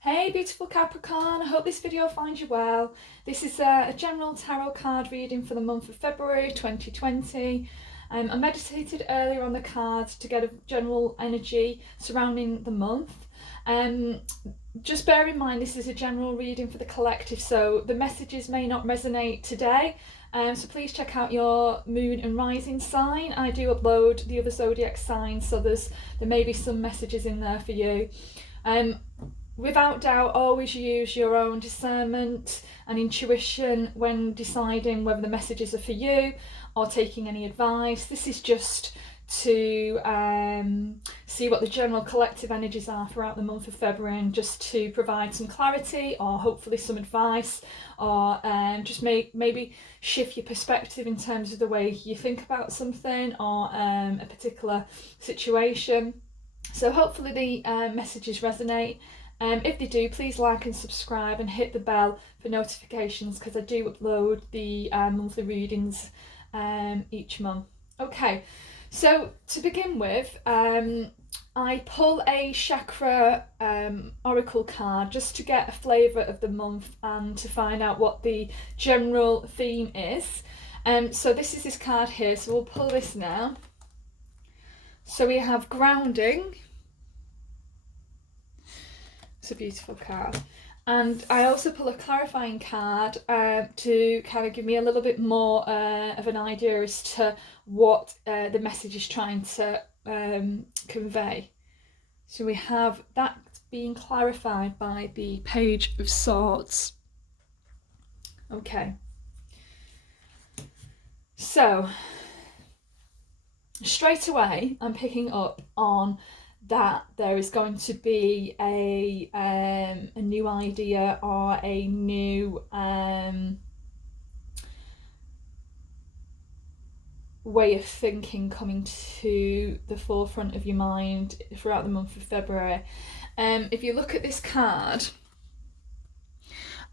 Hey beautiful Capricorn, I hope this video finds you well. This is a general tarot card reading for the month of February 2020. I meditated earlier on the cards to get a general energy surrounding the month. Just bear in mind this is a general reading for the collective, so the messages may not resonate today. So please check out your moon and rising sign. I do upload the other zodiac signs, so there may be some messages in there for you. Without doubt, always use your own discernment and intuition when deciding whether the messages are for you or taking any advice. This is just to see what the general collective energies are throughout the month of February, and just to provide some clarity or hopefully some advice, or just maybe shift your perspective in terms of the way you think about something or a particular situation. So hopefully the messages resonate. If they do, please like and subscribe and hit the bell for notifications, because I do upload the monthly readings each month. Okay, so to begin with, I pull a chakra oracle card just to get a flavour of the month and to find out what the general theme is. So this is this card here, so we'll pull this now. So we have grounding. It's a beautiful card, and I also pull a clarifying card to kind of give me a little bit more of an idea as to what the message is trying to convey. So we have that being clarified by the Page of Swords. Okay, so straight away I'm picking up on that there is going to be a new idea or a new way of thinking coming to the forefront of your mind throughout the month of February. If you look at this card,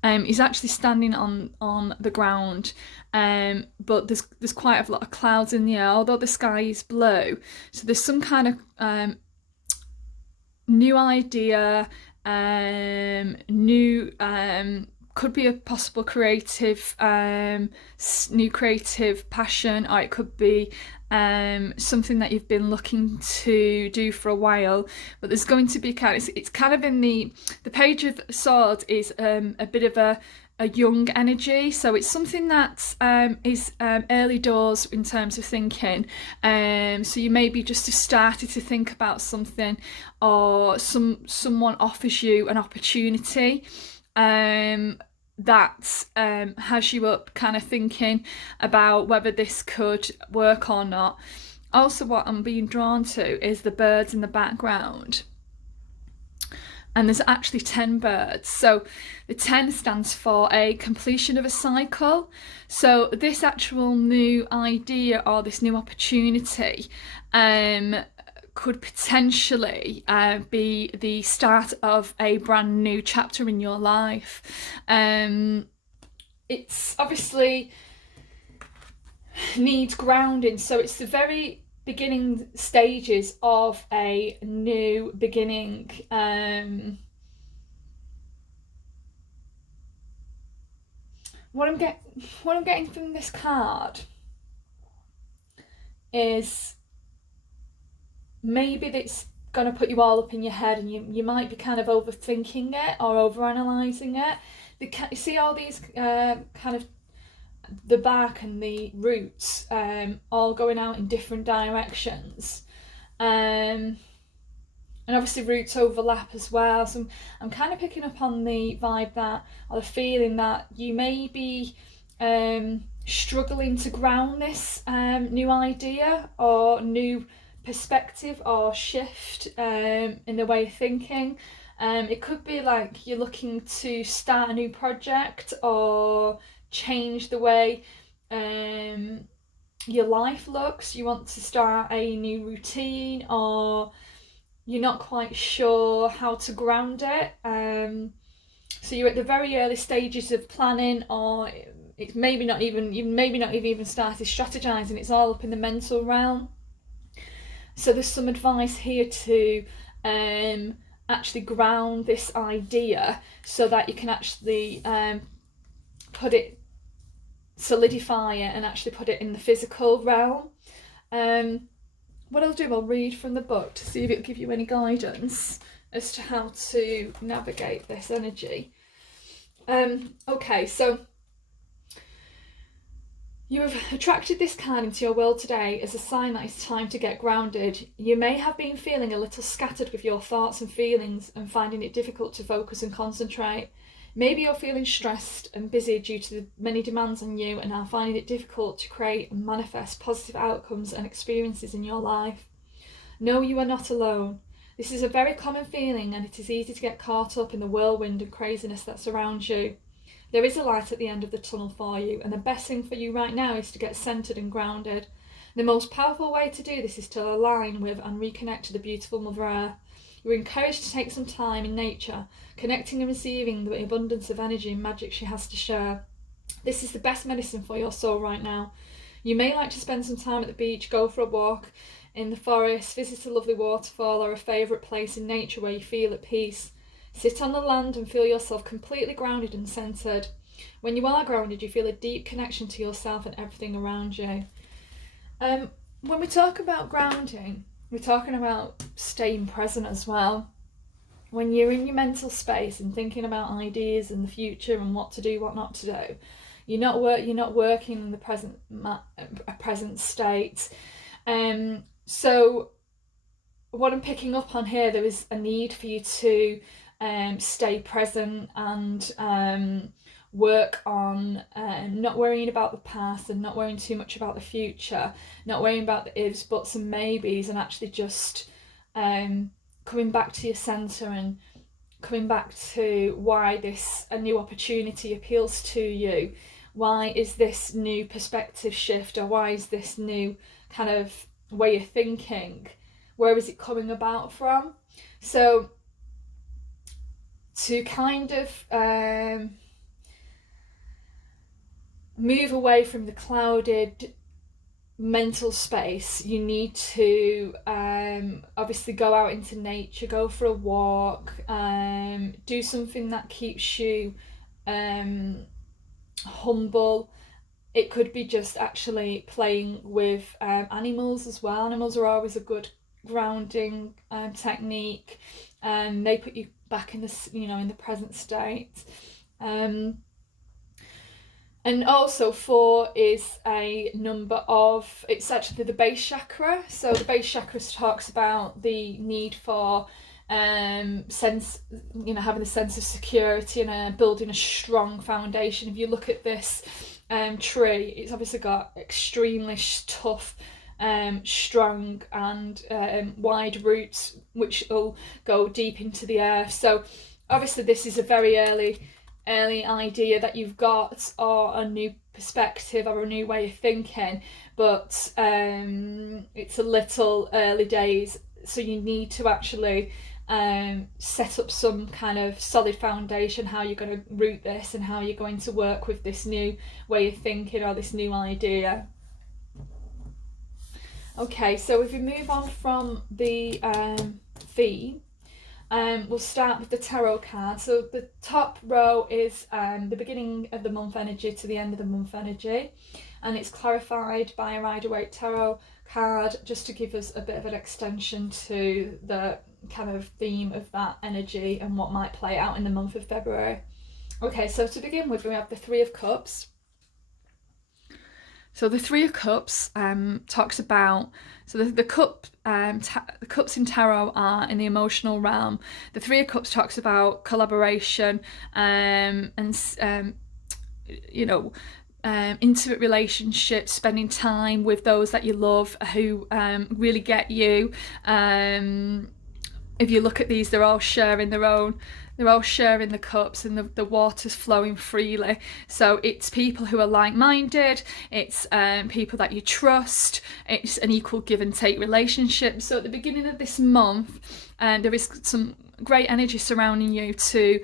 he's actually standing on the ground, but there's quite a lot of clouds in the air, although the sky is blue. So there's some kind of new idea, new could be a possible creative new creative passion, or it could be something that you've been looking to do for a while. But there's going to be it's kind of in the Page of Swords is a bit of a young energy, so it's something that is early doors in terms of thinking. So you maybe just have started to think about something, or someone offers you an opportunity that has you up kind of thinking about whether this could work or not. Also, what I'm being drawn to is the birds in the background. And there's actually 10 birds. So the 10 stands for a completion of a cycle. So this actual new idea or this new opportunity could potentially be the start of a brand new chapter in your life. It's obviously needs grounding, so it's the very beginning stages of a new beginning. What I'm getting from this card is maybe that's going to put you all up in your head, and you might be kind of overthinking it or overanalyzing it. You see all these kind of the bark and the roots all going out in different directions, and obviously roots overlap as well. So I'm kind of picking up on the vibe that, or the feeling that you may be struggling to ground this new idea or new perspective or shift in the way of thinking. It could be like you're looking to start a new project or change the way your life looks. You want to start a new routine, or you're not quite sure how to ground it. So you're at the very early stages of planning, or it's maybe not even started strategizing. It's all up in the mental realm. So there's some advice here to actually ground this idea so that you can actually put it, solidify it, and actually put it in the physical realm. What I'll do, I'll read from the book to see if it'll give you any guidance as to how to navigate this energy. Okay, so you have attracted this card into your world today as a sign that it's time to get grounded. You may have been feeling a little scattered with your thoughts and feelings and finding it difficult to focus and concentrate. Maybe you're feeling stressed and busy due to the many demands on you and are finding it difficult to create and manifest positive outcomes and experiences in your life. No, you are not alone. This is a very common feeling, and it is easy to get caught up in the whirlwind and craziness that surrounds you. There is a light at the end of the tunnel for you, and the best thing for you right now is to get centered and grounded. The most powerful way to do this is to align with and reconnect to the beautiful Mother Earth. You're encouraged to take some time in nature, connecting and receiving the abundance of energy and magic she has to share. This is the best medicine for your soul right now. You may like to spend some time at the beach, go for a walk in the forest, visit a lovely waterfall or a favourite place in nature where you feel at peace. Sit on the land and feel yourself completely grounded and centred. When you are grounded, you feel a deep connection to yourself and everything around you. When we talk about grounding, we're talking about staying present as well. When you're in your mental space and thinking about ideas and the future and what to do, what not to do, you're not working in the present state. So what I'm picking up on here, there is a need for you to stay present and work on not worrying about the past and not worrying too much about the future, not worrying about the ifs, buts and maybes, and actually just coming back to your centre and coming back to why a new opportunity appeals to you. Why is this new perspective shift, or why is this new kind of way of thinking, where is it coming about from? So to kind of move away from the clouded mental space, you need to obviously go out into nature, go for a walk, do something that keeps you humble. It could be just actually playing with animals as well. Animals are always a good grounding technique, and they put you back in the in the present state. And also 4 is a number of, it's actually the base chakra. So the base chakra talks about the need for having a sense of security and building a strong foundation. If you look at this tree, it's obviously got extremely tough, strong and wide roots which will go deep into the earth. So obviously this is a very early idea that you've got, or a new perspective or a new way of thinking, but it's a little early days, so you need to actually set up some kind of solid foundation, how you're going to root this and how you're going to work with this new way of thinking or this new idea. Okay, so if we move on from the theme, we'll start with the tarot card. So the top row is the beginning of the month energy to the end of the month energy, and it's clarified by a Rider-Waite tarot card just to give us a bit of an extension to the kind of theme of that energy and what might play out in the month of February. Okay, so to begin with, we have the Three of Cups. So the Three of Cups talks about, so the cups in tarot are in the emotional realm. The Three of Cups talks about collaboration and intimate relationships, spending time with those that you love who really get you. If you look at these, they're all sharing the cups, and the water's flowing freely. So it's people who are like-minded, it's people that you trust, it's an equal give and take relationship. So at the beginning of this month, there is some great energy surrounding you to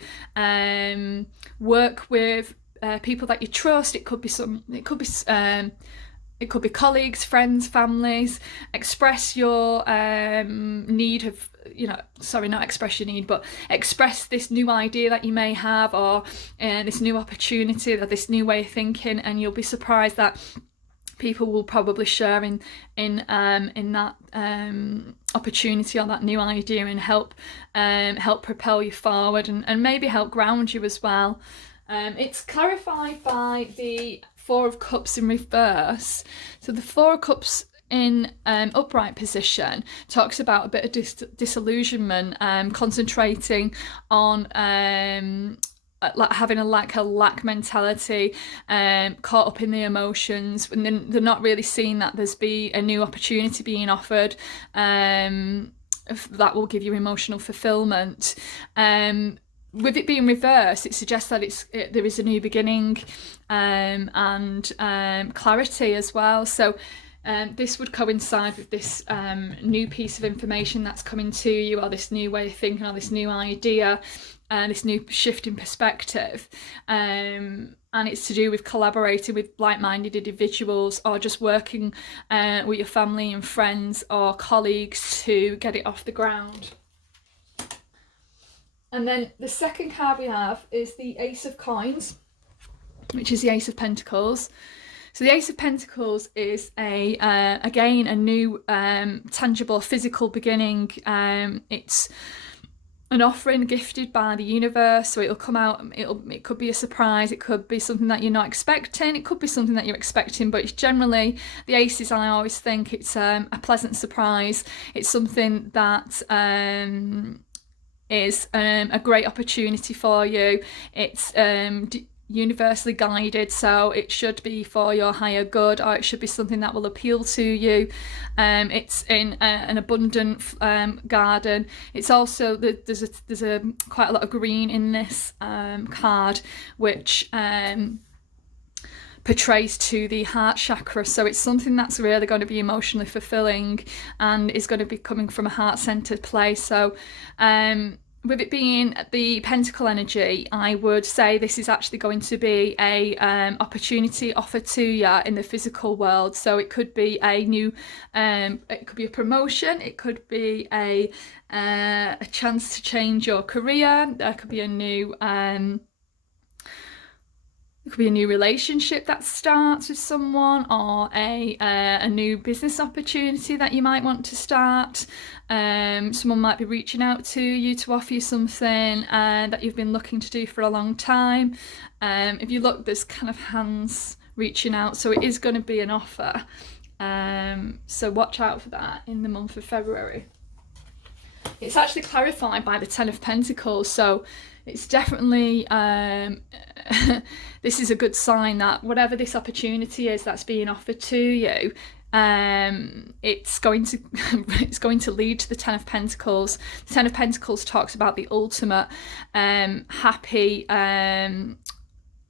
work with people that you trust. It could be it could be colleagues, friends, families. Express your need of, sorry, not express your need, but express this new idea that you may have, or this new opportunity, or this new way of thinking, and you'll be surprised that people will probably share in that opportunity or that new idea, and help propel you forward, and maybe help ground you as well. It's clarified by the Four of Cups in reverse. So the Four of Cups in upright position talks about a bit of disillusionment, concentrating on like having a lack mentality, caught up in the emotions, and then they're not really seeing that there's a new opportunity being offered that will give you emotional fulfillment. With it being reversed, it suggests that there is a new beginning, and clarity as well. So this would coincide with this new piece of information that's coming to you, or this new way of thinking, or this new idea, this new shift in perspective. And it's to do with collaborating with like-minded individuals, or just working with your family and friends or colleagues to get it off the ground. And then the second card we have is the Ace of Coins, which is the Ace of Pentacles. So the Ace of Pentacles is again a new tangible physical beginning. It's an offering gifted by the universe, so it'll come out. It could be a surprise. It could be something that you're not expecting. It could be something that you're expecting, but it's generally, the aces, I always think it's a pleasant surprise. It's something that is a great opportunity for you. It's universally guided, so it should be for your higher good, or it should be something that will appeal to you. It's in an abundant garden. It's also there's quite a lot of green in this card, which portrays to the heart chakra, so it's something that's really going to be emotionally fulfilling and is going to be coming from a heart-centered place. So with it being the pentacle energy, I would say this is actually going to be a opportunity offered to you in the physical world. So it could be a new, it could be a promotion, it could be a chance to change your career, there could be a new it could be a new relationship that starts with someone, or a new business opportunity that you might want to start. Someone might be reaching out to you to offer you something that you've been looking to do for a long time. If you look, there's kind of hands reaching out, so it is going to be an offer. So watch out for that in the month of February. It's actually clarified by the Ten of Pentacles, so it's definitely this is a good sign that whatever this opportunity is that's being offered to you, it's going to lead to the Ten of Pentacles. The Ten of Pentacles talks about the ultimate happy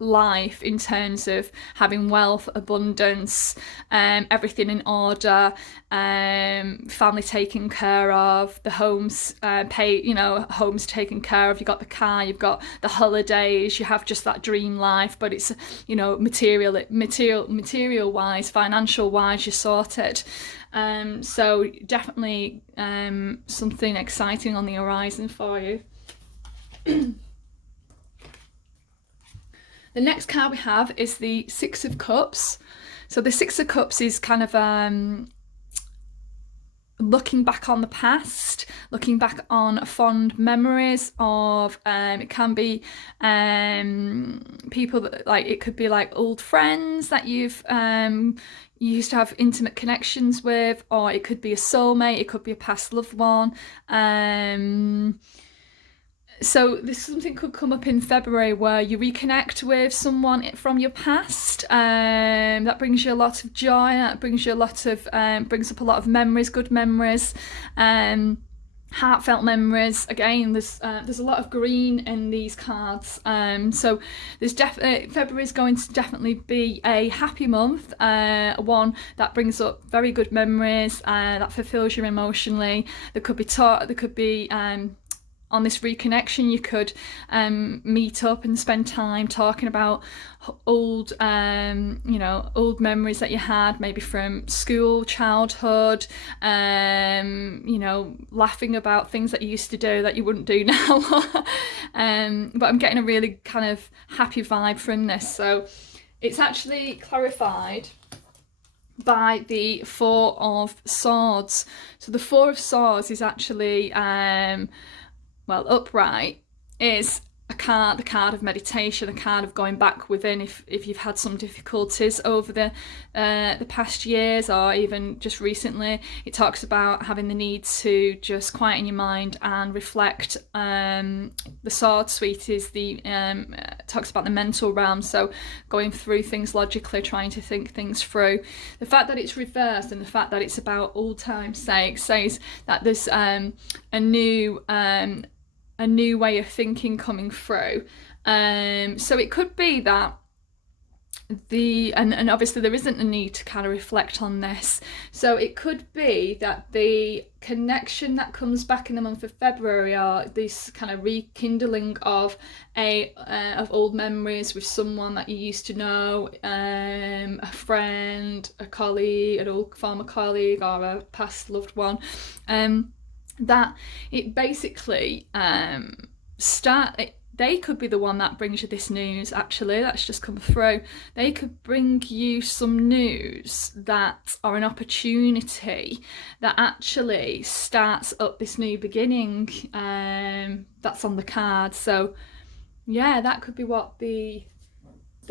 life, in terms of having wealth, abundance, everything in order, family taken care of, the homes homes taken care of, you've got the car, you've got the holidays, you have just that dream life, but it's material wise, financial wise, you're sorted. So definitely something exciting on the horizon for you. The next card we have is the Six of Cups. So the Six of Cups is kind of looking back on the past, looking back on fond memories of, it can be people that, like, it could be like old friends that you used to have intimate connections with, or it could be a soulmate, it could be a past loved one. So something could come up in February where you reconnect with someone from your past. That brings you a lot of joy. That brings you brings up a lot of memories, good memories, heartfelt memories. Again, there's a lot of green in these cards. So there's February is going to definitely be a happy month, one that brings up very good memories, that fulfills you emotionally. There could be on this reconnection. You could meet up and spend time talking about old old memories that you had, maybe from school, childhood, laughing about things that you used to do that you wouldn't do now. But I'm getting a really kind of happy vibe from this. So it's actually clarified by the Four of Swords. So the Four of Swords is actually upright, is the card of meditation, a card of going back within if you've had some difficulties over the past years, or even just recently. It talks about having the need to just quieten your mind and reflect. The Sword Suite is talks about the mental realm, so going through things logically, trying to think things through. The fact that it's reversed and the fact that it's about old time's sake says that there's a new way of thinking coming through. So it could be that and obviously there isn't a need to kind of reflect on this. So it could be that the connection that comes back in the month of February, or this kind of rekindling of of old memories with someone that you used to know, a friend, a colleague, an old former colleague, or a past loved one, that it basically they could be the one that brings you this news. Actually, that's just come through. They could bring you some news that, or an opportunity that actually starts up this new beginning, that's on the card. So yeah, that could be what the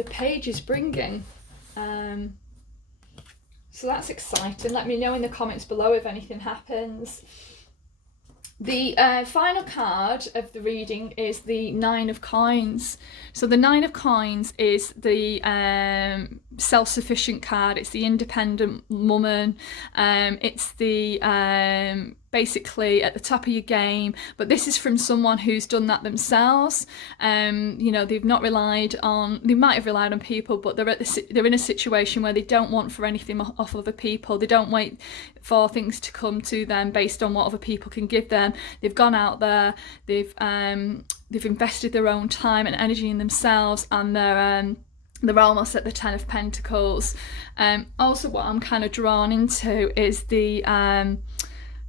page is bringing. So that's exciting. Let me know in the comments below if anything happens. The final card of the reading is the Nine of Coins. So the Nine of Coins is the self-sufficient card. It's the independent woman. It's the basically at the top of your game, but this is from someone who's done that themselves. They've not relied on, they might have relied on people, but they're in a situation where they don't want for anything off other people. They don't wait for things to come to them based on what other people can give them. They've gone out there, they've invested their own time and energy in themselves, and they're almost at the Ten of Pentacles. Also, what I'm kind of drawn into is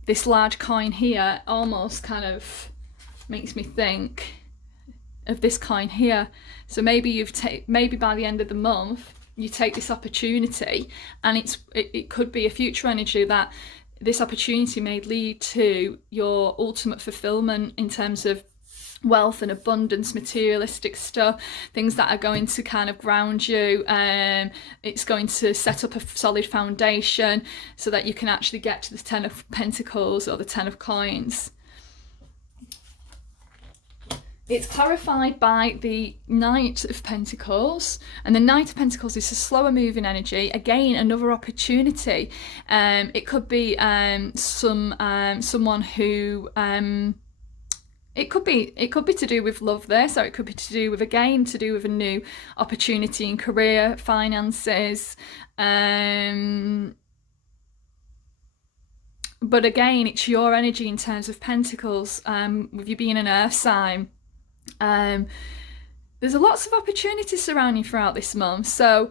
this large coin here. Almost kind of makes me think of this coin here. So maybe maybe by the end of the month you take this opportunity, and it could be a future energy that this opportunity may lead to your ultimate fulfillment in terms of wealth and abundance, materialistic stuff, things that are going to kind of ground you. It's going to set up a solid foundation so that you can actually get to the Ten of Pentacles or the Ten of Coins. It's clarified by the Knight of Pentacles, and the Knight of Pentacles is a slower moving energy. Again, another opportunity. It could be someone who it could be to do with love this, or it could be to do with a new opportunity in career, finances. But again, it's your energy in terms of Pentacles, with you being an earth sign. There's lots of opportunities surrounding you throughout this month. So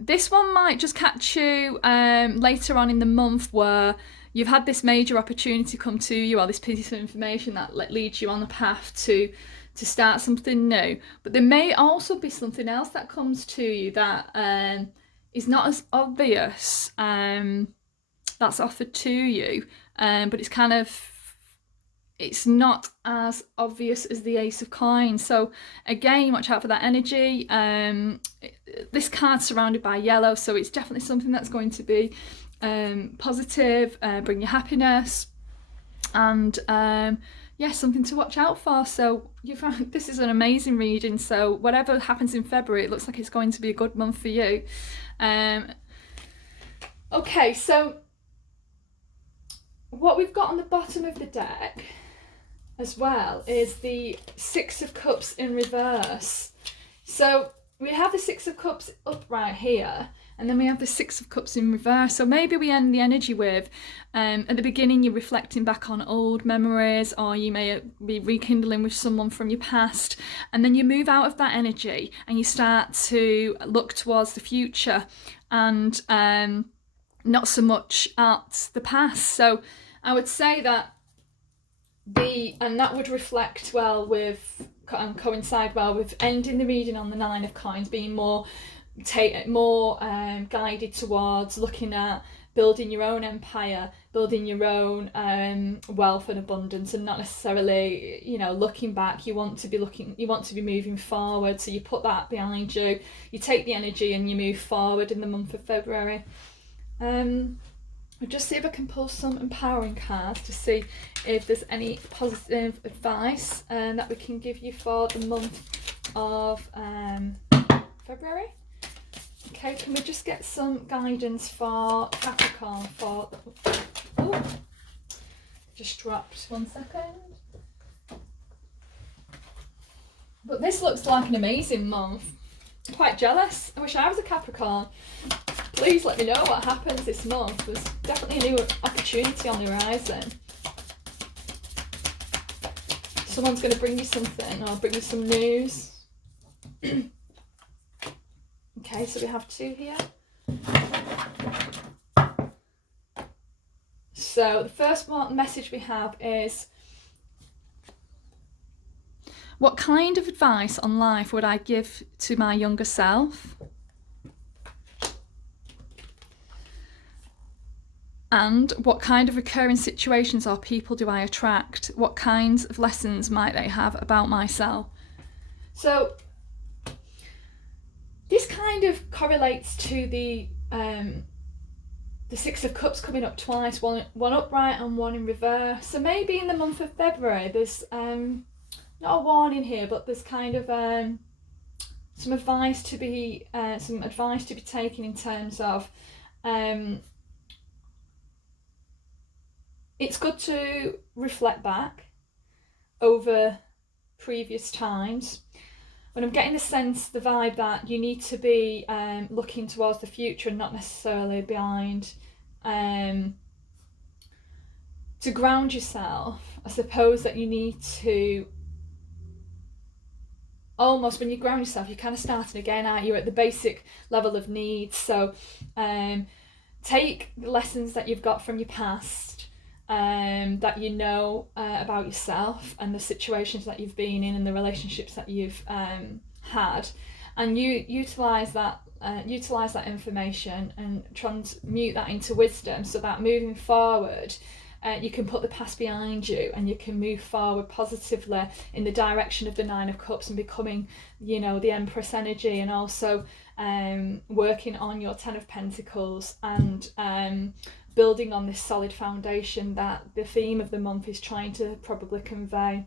this one might just catch you later on in the month, where you've had this major opportunity come to you, or this piece of information that leads you on the path to start something new. But there may also be something else that comes to you that is not as obvious, that's offered to you, but it's not as obvious as the Ace of Coins. So again, watch out for that energy. This card's surrounded by yellow, so it's definitely something that's going to be positive, bring you happiness, and something to watch out for. So this is an amazing reading. So whatever happens in February, it looks like it's going to be a good month for you. Okay, so what we've got on the bottom of the deck as well is the Six of Cups in reverse. So we have the Six of Cups upright here, and then we have the Six of Cups in reverse. So maybe we end the energy with, at the beginning you're reflecting back on old memories, or you may be rekindling with someone from your past, and then you move out of that energy and you start to look towards the future and not so much at the past. So I would say that and that would reflect well with and coincide well with ending the reading on the Nine of Coins, being more guided towards looking at building your own empire, building your own wealth and abundance, and not necessarily, you know, looking back. You want to be moving forward, so you put that behind you, you take the energy and you move forward in the month of February. I'll just see if I can pull some empowering cards to see if there's any positive advice that we can give you for the month of February. Okay, can we just get some guidance for Capricorn for... Oh, just dropped, 1 second. But this looks like an amazing month. I'm quite jealous. I wish I was a Capricorn. Please let me know what happens this month. There's definitely a new opportunity on the horizon. Someone's going to bring you something, or bring you some news. Okay, so we have 2 here. So the first message we have is, what kind of advice on life would I give to my younger self? And what kind of recurring situations or people do I attract? What kinds of lessons might they have about myself? So this kind of correlates to the Six of Cups coming up twice, one upright and one in reverse. So maybe in the month of February, there's not a warning here, but there's kind of some advice to be taken in terms of it's good to reflect back over previous times. But I'm getting the sense, the vibe, that you need to be looking towards the future and not necessarily behind. To ground yourself, I suppose that you need to almost, when you ground yourself, you're kind of starting again, aren't you, at the basic level of needs. So take the lessons that you've got from your past, that you know about yourself and the situations that you've been in and the relationships that you've had, and you utilize that information and transmute that into wisdom, so that moving forward you can put the past behind you and you can move forward positively in the direction of the Nine of Cups and becoming, you know, the Empress energy, and also working on your Ten of Pentacles and building on this solid foundation that the theme of the month is trying to probably convey.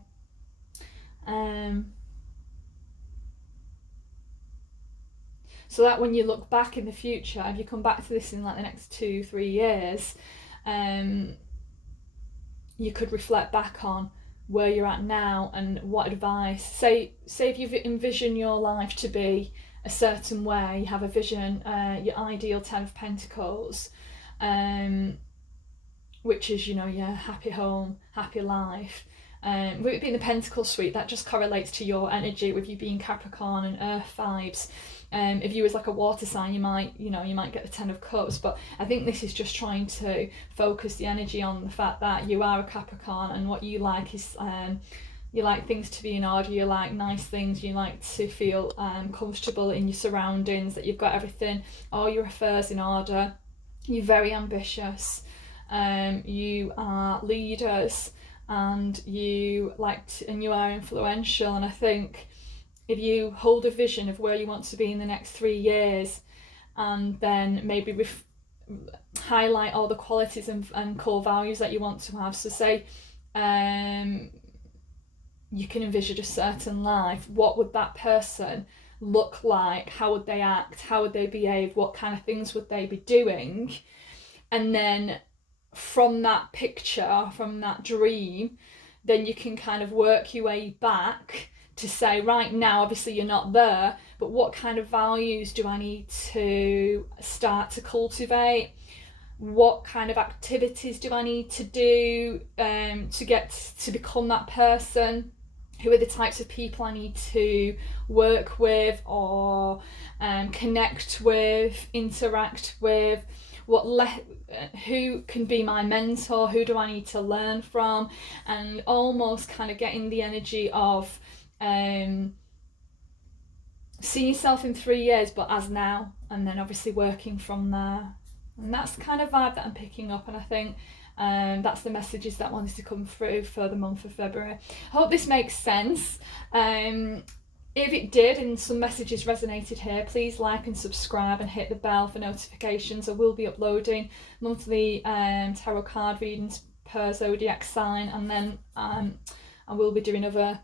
So that when you look back in the future, if you come back to this in like the next 2-3 years, you could reflect back on where you're at now and what advice. Say if you've envisioned your life to be a certain way, you have a vision, your ideal Ten of Pentacles, which is, you know, your happy home, happy life. With it being the Pentacle suite, that just correlates to your energy, with you being Capricorn and Earth vibes. If you was like a water sign, you might get the Ten of Cups, but I think this is just trying to focus the energy on the fact that you are a Capricorn, and what you like is you like things to be in order, you like nice things, you like to feel comfortable in your surroundings, that you've got everything, all your affairs in order. You're very ambitious, you are leaders, and you are influential. And I think if you hold a vision of where you want to be in the next 3 years, and then maybe highlight all the qualities and core values that you want to have. So say you can envision a certain life. What would that person look like? How would they act? How would they behave? What kind of things would they be doing? And then from that picture, from that dream, then you can kind of work your way back to say, right now, obviously you're not there, but what kind of values do I need to start to cultivate? What kind of activities do I need to do to get to become that person? Who are the types of people I need to work with or connect with, interact with? Who can be my mentor? Who do I need to learn from? And almost kind of getting the energy of see yourself in 3 years, but as now, and then obviously working from there. And that's the kind of vibe that I'm picking up, and I think that's the messages that wanted to come through for the month of February. I hope this makes sense. If it did and some messages resonated here, please like and subscribe and hit the bell for notifications. I will be uploading monthly tarot card readings per zodiac sign, and then I will be doing other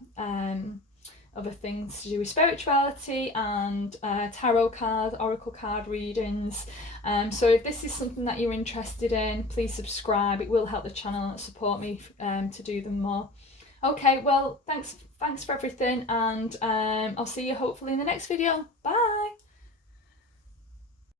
things to do with spirituality and tarot card, oracle card readings. So if this is something that you're interested in, please subscribe. It will help the channel and support me to do them more. Okay, well, thanks for everything, and I'll see you hopefully in the next video. Bye!